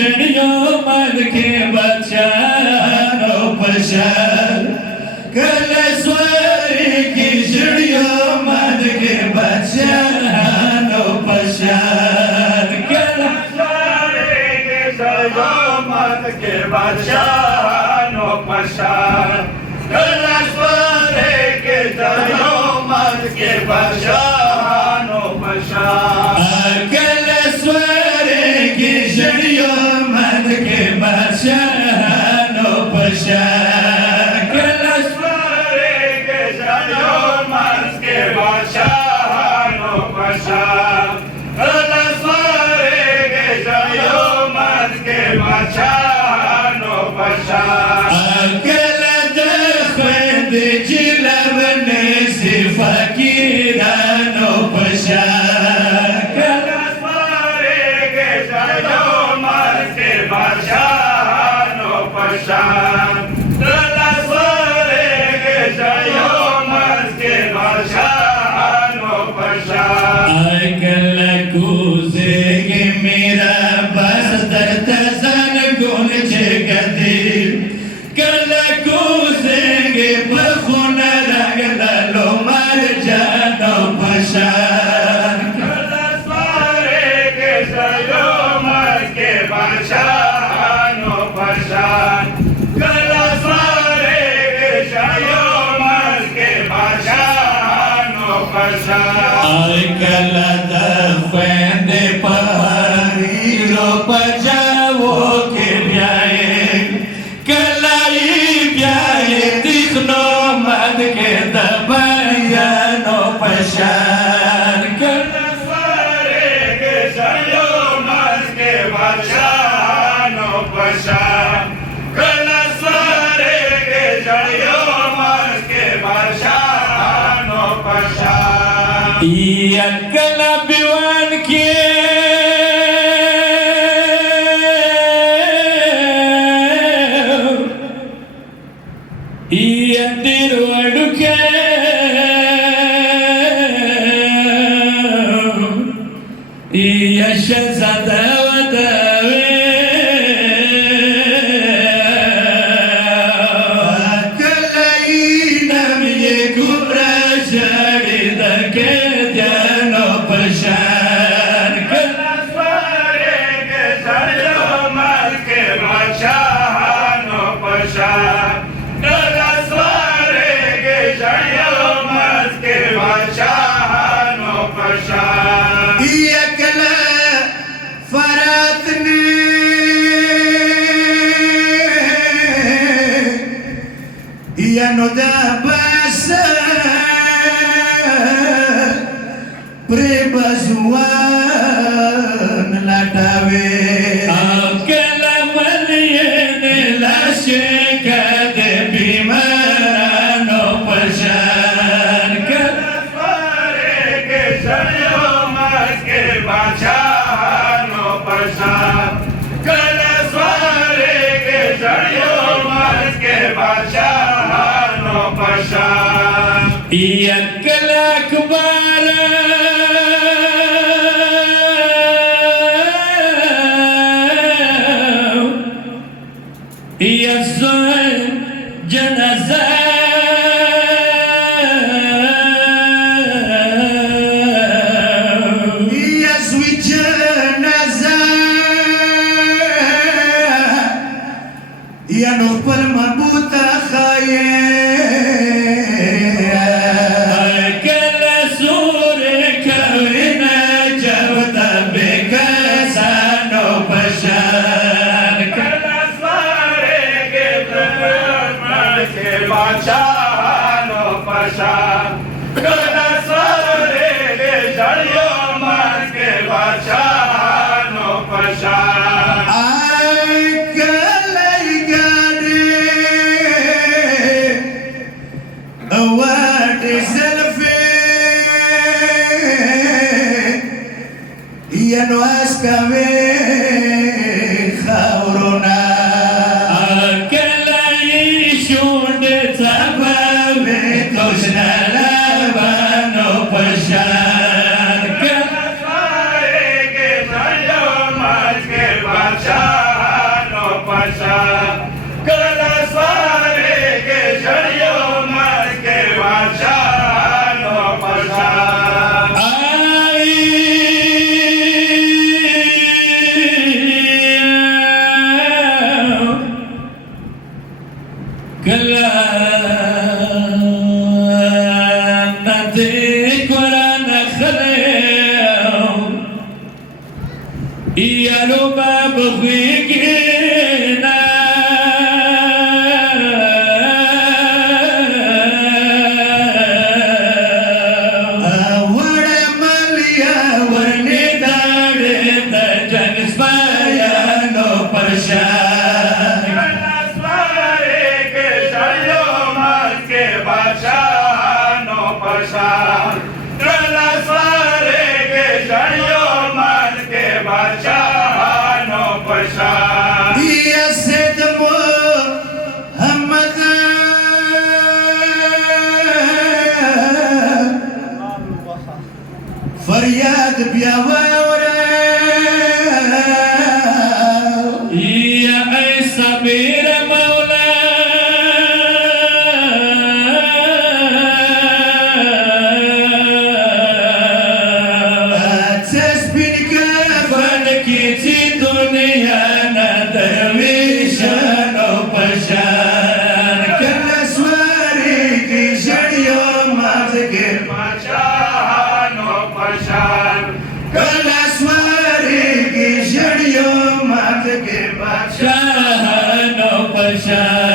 جڑیوں من کے بچانو پشان کل سوری کی جڑیوں من کے بچانو پشان کل سوری کی جڑیوں من کے بچانو پشان کل سوری کی جڑیوں من کے بچانو پشان کل سوری کی جڑیوں من کے بچانو پشان کل سوری کی جڑیوں من کے بچانو پشان کل سوری کی جڑیوں من کے بچانو پشان کل دخوند جلبنے سے فقیرانو پشان کل سوری کی جڑیوں من کے بچانو پشان کل سوری کی جڑیوں من کے بچانو پشان کل کوزے میرا بستر تزن گنج گدی کل کوزے بخون رنگ لالو مر جانو پشان کل سوری کی جڑیوں من کے بچانو پشان کل سوری کی جڑیوں من کے بچانو پشان کل دفند پہاری رو پجاو کے بیائے کلائی بیائے تیخنو من کے دبائیانو پشان کل سوری کی جڑیوں من کے بچانو پشان کل سوری کی جڑیوں من کے بچانو پشان کل بیوان کے اندر وڑکے شہزادہ وداوے کلائی نم یہ گبرا جڑی دکے جانو پشان کل سوری کی جڑیوں من کے بچانو پشان کل سوری کی جڑیوں من کے بچانو پشان یکل فرات نے ینو دا بس پری بزوان لٹاوے کل ملین لاشے کد بیمارانو پشان کل سوری کی جڑیوں من کے بچانو پشان کل سوری کی جڑیوں من کے بچانو پشان یکل اکبر یسوع جنازہ یسوع جنازہ یا نو پر مبوتا خائے کل سوری کوئنا جب دبے کسانو پشان کل سوری کی جڑیوں من کے بچانو پشان کل سوری کی جڑیوں من کے بچانو پشان ینو اسکاوے خاورونا کلائی شونڈ تباوے توشنا لابانو پشان کل سوری کی جڑیوں من کے بچانو يالو باب خويقنا ورماليا ورني دار دجن سبايانو پرشان نسوارے کے شریو مات کے بادشاہانو پرشان نسوارے کے شریو مات کے بادشاہانو پرشان يا سيد محمد فریاد بیا وره یا ای صبر مولا تسبین کفن کی چی دنیا ندرویشن و پشان کل سواری کی جڑیو مازگر بادشاہانو پرشان کلاسواری کی جڑیو مات کے بادشاہ نو پشان